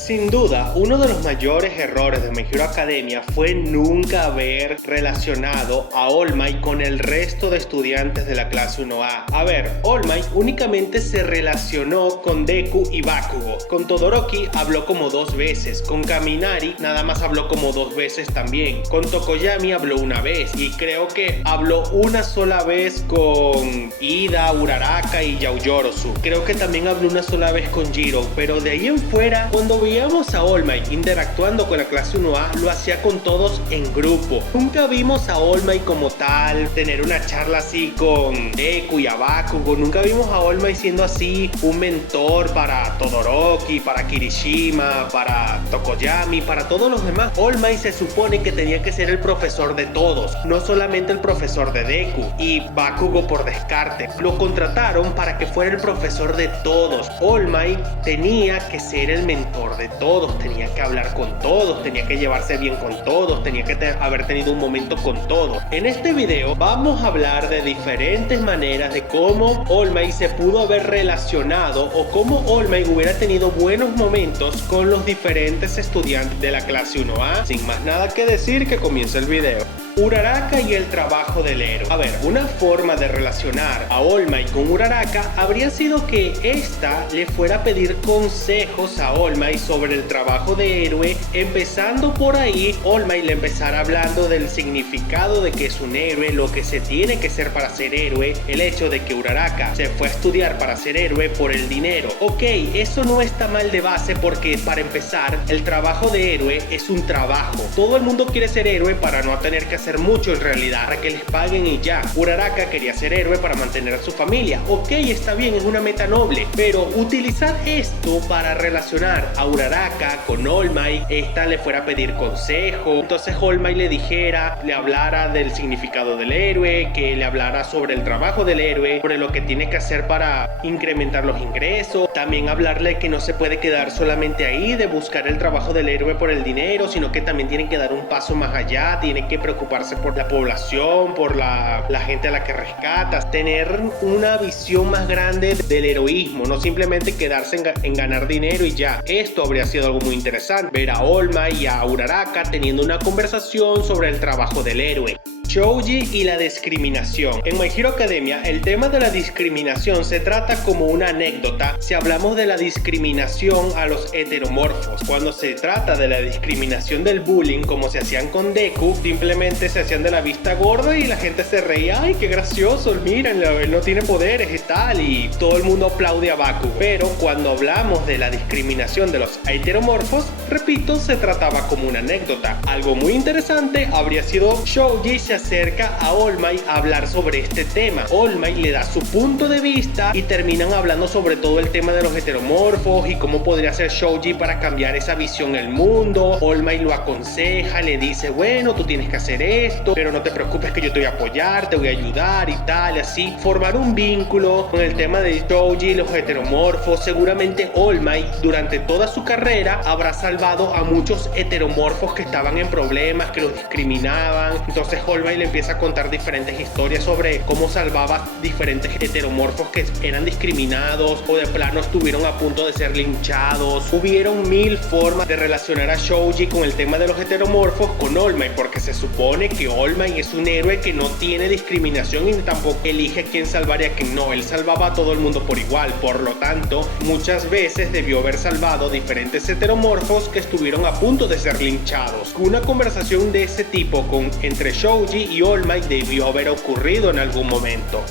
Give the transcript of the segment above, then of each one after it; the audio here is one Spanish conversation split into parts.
Sin duda, uno de los mayores errores de My Hero Academia fue nunca haber relacionado a All Might con el resto de estudiantes de la clase 1A. A ver, All Might únicamente se relacionó con Deku y Bakugo. Con Todoroki habló como 2 veces, con Kaminari nada más habló como 2 veces también, con Tokoyami habló una vez y creo que habló una sola vez con Ida, Uraraka y Yaoyorozu. Creo que también habló una sola vez con Jiro, pero de ahí en fuera, cuando veíamos a All Might interactuando con la clase 1A, lo hacía con todos en grupo. Nunca vimos a All Might como tal tener una charla así con Deku y a Bakugo. Nunca vimos a All Might siendo así un mentor para Todoroki, para Kirishima, para Tokoyami, para todos los demás. All Might se supone que tenía que ser el profesor de todos, no solamente el profesor de Deku y Bakugo por descarte. Lo contrataron para que fuera el profesor de todos. All Might tenía que ser el mentor de todos, tenía que hablar con todos, tenía que llevarse bien con todos, tenía que haber tenido un momento con todos. En este video vamos a hablar de diferentes maneras de cómo All Might se pudo haber relacionado o cómo All Might hubiera tenido buenos momentos con los diferentes estudiantes de la clase 1A. Sin más nada que decir, que comience el video. Uraraka y el trabajo del héroe. A ver, una forma de relacionar a All Might con Uraraka habría sido que ésta le fuera a pedir consejos a All Might sobre el trabajo de héroe. Empezando por ahí, All Might le empezara hablando del significado de que es un héroe, lo que se tiene que ser para ser héroe, el hecho de que Uraraka se fue a estudiar para ser héroe por el dinero. Ok, eso no está mal de base porque para empezar, el trabajo de héroe es un trabajo. Todo el mundo quiere ser héroe para no tener que hacer mucho en realidad, para que les paguen y ya. Uraraka quería ser héroe para mantener a su familia. Ok, está bien, es una meta noble, pero utilizar esto para relacionar a Uraraka con All Might, esta le fuera a pedir consejo, entonces All Might le hablara del significado del héroe, que le hablara sobre el trabajo del héroe, sobre lo que tiene que hacer para incrementar los ingresos, también hablarle que no se puede quedar solamente ahí de buscar el trabajo del héroe por el dinero, sino que también tiene que dar un paso más allá, tiene que preocuparse por la población, por la gente a la que rescatas, tener una visión más grande del heroísmo, no simplemente quedarse en ganar dinero y ya. Esto habría sido algo muy interesante, ver a All Might y a Uraraka teniendo una conversación sobre el trabajo del héroe. Shouji y la discriminación. En My Hero Academia, el tema de la discriminación se trata como una anécdota si hablamos de la discriminación a los heteromorfos. Cuando se trata de la discriminación del bullying, como se hacían con Deku, simplemente se hacían de la vista gorda y la gente se reía. ¡Ay, qué gracioso! Miren, él no tiene poderes y tal, y todo el mundo aplaude a Bakugo. Pero cuando hablamos de la discriminación de los heteromorfos, repito, se trataba como una anécdota. Algo muy interesante habría sido Shouji se acerca a All Might a hablar sobre este tema. All Might le da su punto de vista y terminan hablando sobre todo el tema de los heteromorfos y cómo podría ser Shouji para cambiar esa visión del mundo. All Might lo aconseja, le dice, bueno, tú tienes que hacer esto, pero no te preocupes que yo te voy a apoyar, te voy a ayudar y tal, y así. Formar un vínculo con el tema de Shouji y los heteromorfos. Seguramente All Might durante toda su carrera habrá salvado a muchos heteromorfos que estaban en problemas, que los discriminaban. Entonces All Might le empieza a contar diferentes historias sobre cómo salvaba diferentes heteromorfos que eran discriminados o de plano estuvieron a punto de ser linchados. Hubieron 1000 formas de relacionar a Shouji con el tema de los heteromorfos con All Might, porque se supone que All Might es un héroe que no tiene discriminación y tampoco elige a quién salvar y a quién no. Él salvaba a todo el mundo por igual, por lo tanto muchas veces debió haber salvado diferentes heteromorfos que estuvieron a punto de ser linchados. Una conversación de ese tipo entre Shouji y All Might debió haber ocurrido en algún momento.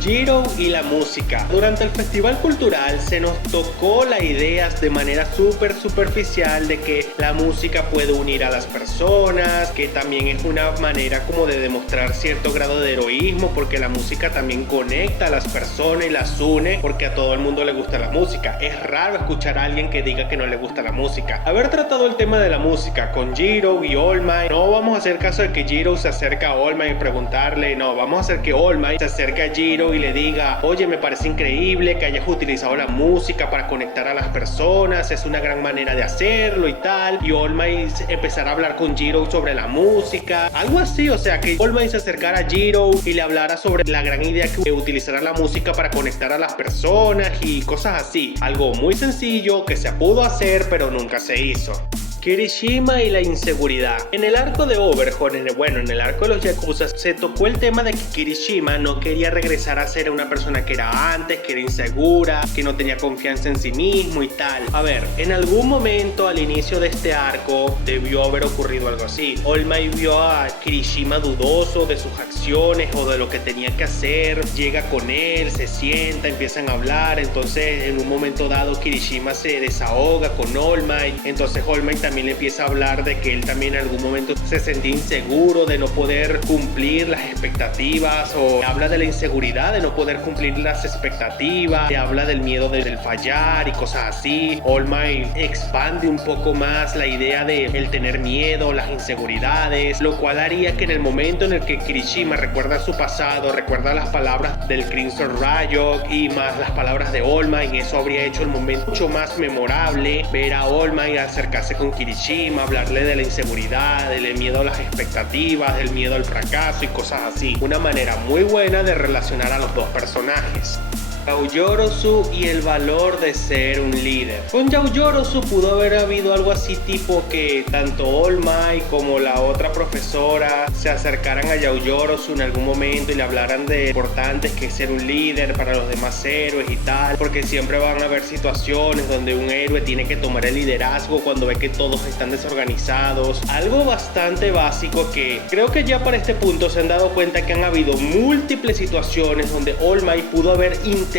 Jiro y la música. Durante el festival cultural se nos tocó la idea de manera súper superficial de que la música puede unir a las personas, que también es una manera como de demostrar cierto grado de heroísmo, porque la música también conecta a las personas y las une, porque a todo el mundo le gusta la música. Es raro escuchar a alguien que diga que no le gusta la música. Haber tratado el tema de la música con Jiro y All Might, no vamos a hacer caso de que Jiro se acerca a All Might y preguntarle, no, vamos a hacer que All Might se acerque a Jiro Jiro y le diga: oye, me parece increíble que hayas utilizado la música para conectar a las personas, es una gran manera de hacerlo y tal. Y All Might empezara a hablar con Jiro sobre la música, algo así. O sea, que All Might se acercara a Jiro y le hablara sobre la gran idea que utilizara la música para conectar a las personas y cosas así. Algo muy sencillo que se pudo hacer pero nunca se hizo. Kirishima y la inseguridad. En el arco de Overhaul, en el arco de los Yakuza, se tocó el tema de que Kirishima no quería regresar a ser una persona que era antes, que era insegura, que no tenía confianza en sí mismo y tal. A ver, en algún momento al inicio de este arco debió haber ocurrido algo así. All Might vio a Kirishima dudoso de sus acciones o de lo que tenía que hacer, llega con él, se sienta, empiezan a hablar. Entonces en un momento dado Kirishima se desahoga con All Might. Entonces All Might también le empieza a hablar de que él también en algún momento se sentía inseguro de no poder cumplir las expectativas, o habla de la inseguridad de no poder cumplir las expectativas, habla del miedo del fallar y cosas así. All Might expande un poco más la idea de el tener miedo, las inseguridades, lo cual haría que en el momento en el que Kirishima recuerda su pasado, recuerda las palabras del Crimson Riot y más las palabras de All Might, eso habría hecho el momento mucho más memorable. Ver a All Might acercarse con Kirishima, hablarle de la inseguridad, del miedo a las expectativas, del miedo al fracaso y cosas así. Una manera muy buena de relacionar a los dos personajes. Yaoyorozu y el valor de ser un líder. Con Yaoyorozu pudo haber habido algo así, tipo que tanto All Might como la otra profesora se acercaran a Yaoyorozu en algún momento y le hablaran de lo importante que es ser un líder para los demás héroes y tal, porque siempre van a haber situaciones donde un héroe tiene que tomar el liderazgo cuando ve que todos están desorganizados. Algo bastante básico que creo que ya para este punto se han dado cuenta que han habido múltiples situaciones donde All Might pudo haber intervenido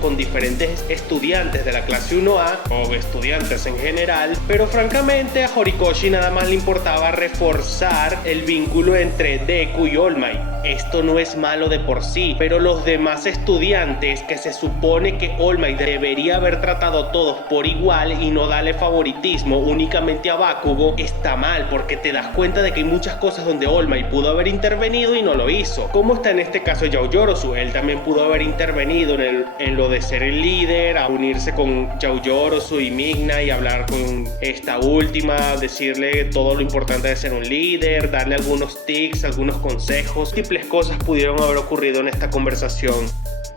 con diferentes estudiantes de la clase 1A o estudiantes en general, pero francamente a Horikoshi nada más le importaba reforzar el vínculo entre Deku y All Might. Esto no es malo de por sí, pero los demás estudiantes, que se supone que All Might debería haber tratado a todos por igual y no darle favoritismo únicamente a Bakugo, está mal, porque te das cuenta de que hay muchas cosas donde All Might pudo haber intervenido y no lo hizo. Como está en este caso Yaoyorozu, él también pudo haber intervenido en lo de ser el líder, a unirse con Yaoyorozu y Midnight y hablar con esta última, decirle todo lo importante de ser un líder, darle algunos tips, algunos consejos. Múltiples cosas pudieron haber ocurrido en esta conversación.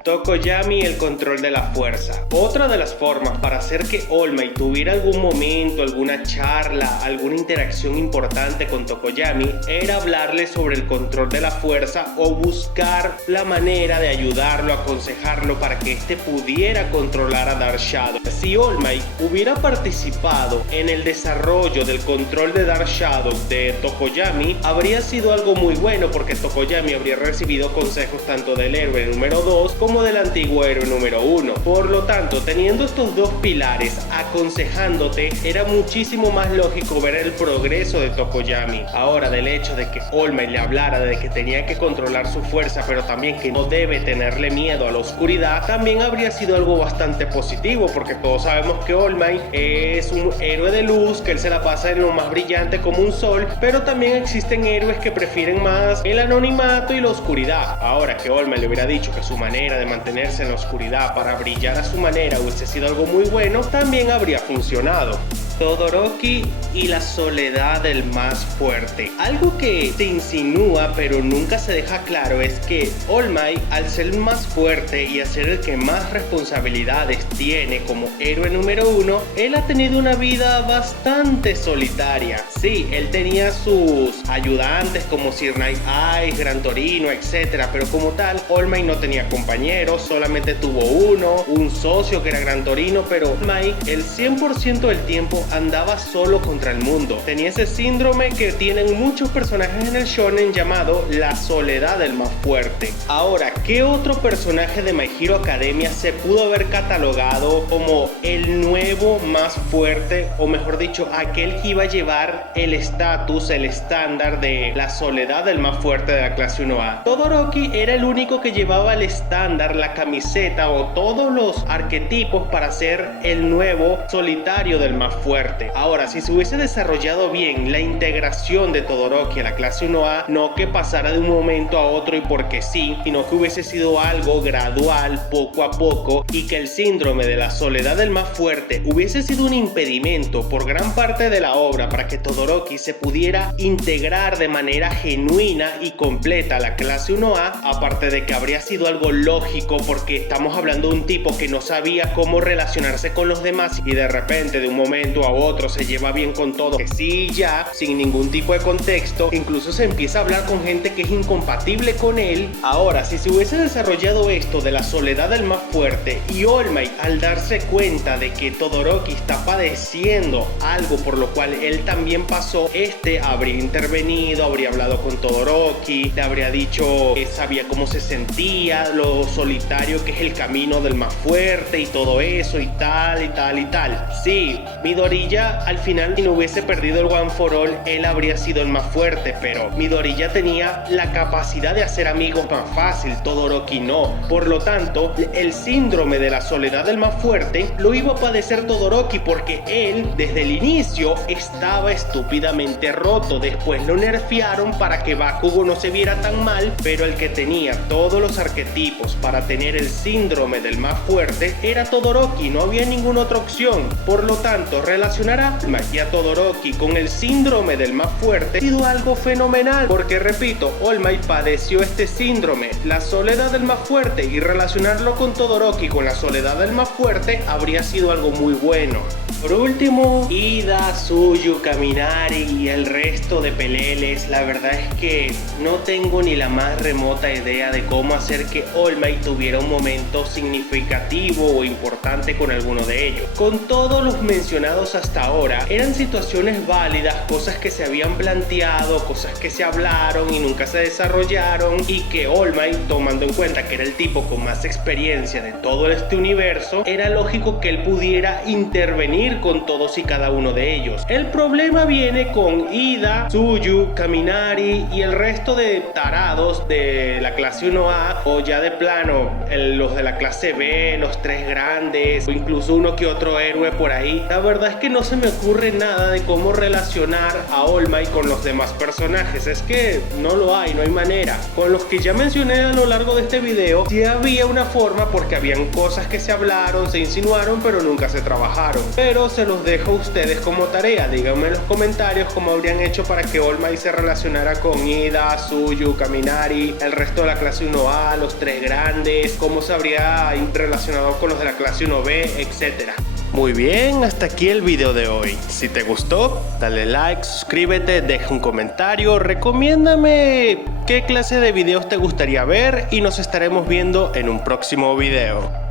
Tokoyami y el control de la fuerza. Otra de las formas para hacer que All Might tuviera algún momento, alguna charla, alguna interacción importante con Tokoyami era hablarle sobre el control de la fuerza o buscar la manera de ayudarlo, aconsejarlo para que éste pudiera controlar a Dark Shadow. Si All Might hubiera participado en el desarrollo del control de Dark Shadow de Tokoyami, habría sido algo muy bueno, porque Tokoyami habría recibido consejos tanto del héroe número 2 como del antiguo héroe número 1. Por lo tanto, teniendo estos dos pilares aconsejándote, era muchísimo más lógico ver el progreso de Tokoyami. Ahora, del hecho de que All Might le hablara de que tenía que controlar su fuerza, pero también que no debe tenerle miedo a la oscuridad, también habría sido algo bastante positivo, porque todos sabemos que All Might es un héroe de luz, que él se la pasa en lo más brillante como un sol, pero también existen héroes que prefieren más el anonimato y la oscuridad. Ahora que All Might le hubiera dicho que su manera de mantenerse en la oscuridad para brillar a su manera hubiese sido algo muy bueno, también habría funcionado. Todoroki y la soledad del más fuerte. Algo que se insinúa pero nunca se deja claro es que All Might, al ser el más fuerte y a ser el que más responsabilidades tiene como héroe número 1, él ha tenido una vida bastante solitaria. Sí, él tenía sus ayudantes como Sir Night Eyes, Gran Torino, etc., pero como tal, All Might no tenía compañeros, solamente tuvo uno, un socio que era Gran Torino, pero All Might el 100% del tiempo andaba solo contra el mundo. Tenía ese síndrome que tienen muchos personajes en el shonen llamado la soledad del más fuerte. Ahora, ¿qué otro personaje de My Hero Academia se pudo haber catalogado como el nuevo más fuerte, o mejor dicho, aquel que iba a llevar el estatus, el estándar de la soledad del más fuerte de la clase 1A? Todoroki era el único que llevaba el estándar, la camiseta o todos los arquetipos para ser el nuevo solitario del más fuerte. fuerte. Ahora, si se hubiese desarrollado bien la integración de Todoroki a la clase 1A, no que pasara de un momento a otro y porque sí, sino que hubiese sido algo gradual, poco a poco, y que el síndrome de la soledad del más fuerte hubiese sido un impedimento por gran parte de la obra para que Todoroki se pudiera integrar de manera genuina y completa a la clase 1A, aparte de que habría sido algo lógico porque estamos hablando de un tipo que no sabía cómo relacionarse con los demás y de repente de un momento a otro se lleva bien con todo, que sí, ya, sin ningún tipo de contexto, incluso se empieza a hablar con gente que es incompatible con él. Ahora, si se hubiese desarrollado esto de la soledad del más fuerte y All Might, al darse cuenta de que Todoroki está padeciendo algo por lo cual él también pasó, habría intervenido, habría hablado con Todoroki, le habría dicho que sabía cómo se sentía, lo solitario que es el camino del más fuerte y todo eso y tal y tal y tal. Sí, Midoriya al final, si no hubiese perdido el One for All, él habría sido el más fuerte, pero Midoriya tenía la capacidad de hacer amigos más fácil, Todoroki no. Por lo tanto, el síndrome de la soledad del más fuerte lo iba a padecer Todoroki porque él desde el inicio estaba estúpidamente roto. Después lo nerfearon para que Bakugo no se viera tan mal, pero el que tenía todos los arquetipos para tener el síndrome del más fuerte era Todoroki, no había ninguna otra opción. Por lo tanto, relacionar a All Might y a Todoroki con el síndrome del más fuerte ha sido algo fenomenal, porque repito, All Might padeció este síndrome, la soledad del más fuerte, y relacionarlo con Todoroki con la soledad del más fuerte habría sido algo muy bueno. Por último, Ida, Tsuyu, Kaminari y el resto de peleles, la verdad es que no tengo ni la más remota idea de cómo hacer que All Might tuviera un momento significativo o importante con alguno de ellos. Con todos los mencionados hasta ahora, eran situaciones válidas, cosas que se habían planteado, cosas que se hablaron y nunca se desarrollaron, y que All Might, tomando en cuenta que era el tipo con más experiencia de todo este universo, era lógico que él pudiera intervenir con todos y cada uno de ellos. El problema viene con Ida, Tsuyu, Kaminari y el resto de tarados de la clase 1A, o ya de plano los de la clase B, los tres grandes, o incluso uno que otro héroe por ahí. La verdad es que no se me ocurre nada de cómo relacionar a All Might con los demás personajes. Es que no lo hay, no hay manera. Con los que ya mencioné a lo largo de este video, sí había una forma, porque habían cosas que se hablaron, se insinuaron, pero nunca se trabajaron. Pero se los dejo a ustedes como tarea. Díganme en los comentarios cómo habrían hecho para que All Might se relacionara con Ida, Tsuyu, Kaminari, el resto de la clase 1A, los tres grandes, cómo se habría relacionado con los de la clase 1B, etc. Muy bien, hasta aquí el video de hoy. Si te gustó, dale like, suscríbete, deja un comentario, recomiéndame qué clase de videos te gustaría ver y nos estaremos viendo en un próximo video.